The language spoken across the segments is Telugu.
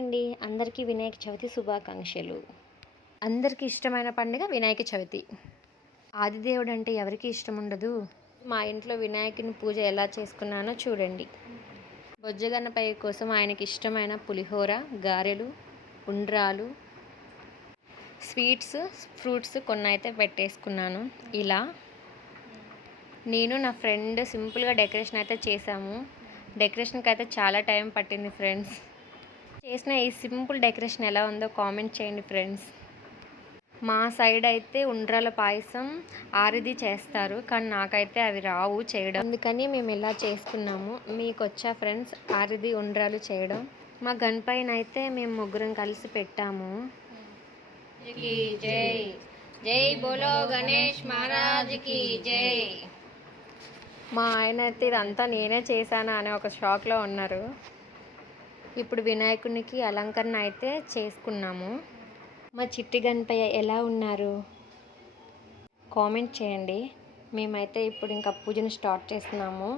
అండి. అందరికీ వినాయక చవితి శుభాకాంక్షలు. అందరికీ ఇష్టమైన పండుగ వినాయక చవితి. ఆదిదేవుడు అంటే ఎవరికి ఇష్టం ఉండదు. మా ఇంట్లో వినాయకుని పూజ ఎలా చేసుకున్నానో చూడండి. బొజ్జగన్నపై కోసం ఆయనకి ఇష్టమైన పులిహోర, గారెలు, ఉండ్రాలు, స్వీట్స్, ఫ్రూట్స్ కొన్నైతే పెట్టేసుకున్నాను. ఇలా నేను నా ఫ్రెండ్ సింపుల్గా డెకరేషన్ అయితే చేశాము. డెకరేషన్కి అయితే చాలా టైం పట్టింది ఫ్రెండ్స్. చేసిన ఈ సింపుల్ డెకరేషన్ ఎలా ఉందో కామెంట్ చేయండి ఫ్రెండ్స్. మా సైడ్ అయితే ఉండ్రాల పాయసం ఆరిది చేస్తారు, కానీ నాకైతే అవి రావు చేయడం, అందుకని మేము ఇలా చేసుకున్నాము. మీకు వచ్చా ఫ్రెండ్స్ ఆరిది ఉండ్రాలు చేయడం? మా గణపైన అయితే మేము ముగ్గురం కలిసి పెట్టాము. జై జై బోలో గణేష్ మహారాజ్కి జై. మా ఆయన అయితే ఇదంతా నేనే చేశానా అనే ఒక షాక్లో ఉన్నారు. ఇప్పుడు వినాయకునికి అలంకరణ అయితే చేసుకున్నాము. మా చిట్టి గణపయ్య ఎలా ఉన్నారు కామెంట్ చేయండి. మేమైతే ఇప్పుడు ఇంకా పూజను స్టార్ట్ చేస్తున్నాము.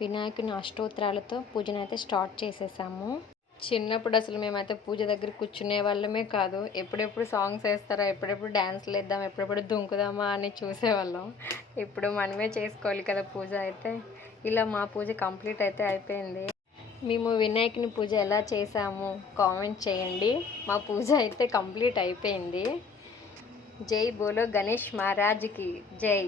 వినాయకుని అష్టోత్తరాలతో పూజను అయితే స్టార్ట్ చేసేసాము. చిన్నప్పుడు అసలు మేమైతే పూజ దగ్గర కూర్చునే వాళ్ళమే కాదు. ఎప్పుడెప్పుడు సాంగ్స్ వేస్తారా, ఎప్పుడెప్పుడు డ్యాన్స్లు వేద్దాం, ఎప్పుడెప్పుడు దుంకుదామా అని చూసేవాళ్ళం. ఇప్పుడు మనమే చేసుకోవాలి కదా పూజ అయితే. ఇలా మా పూజ కంప్లీట్ అయితే అయిపోయింది. మేము వినాయకుని పూజ ఎలా చేసాము కామెంట్ చేయండి. మా పూజ అయితే కంప్లీట్ అయిపోయింది. జై బోలో గణేష్ మహారాజ్కి జై.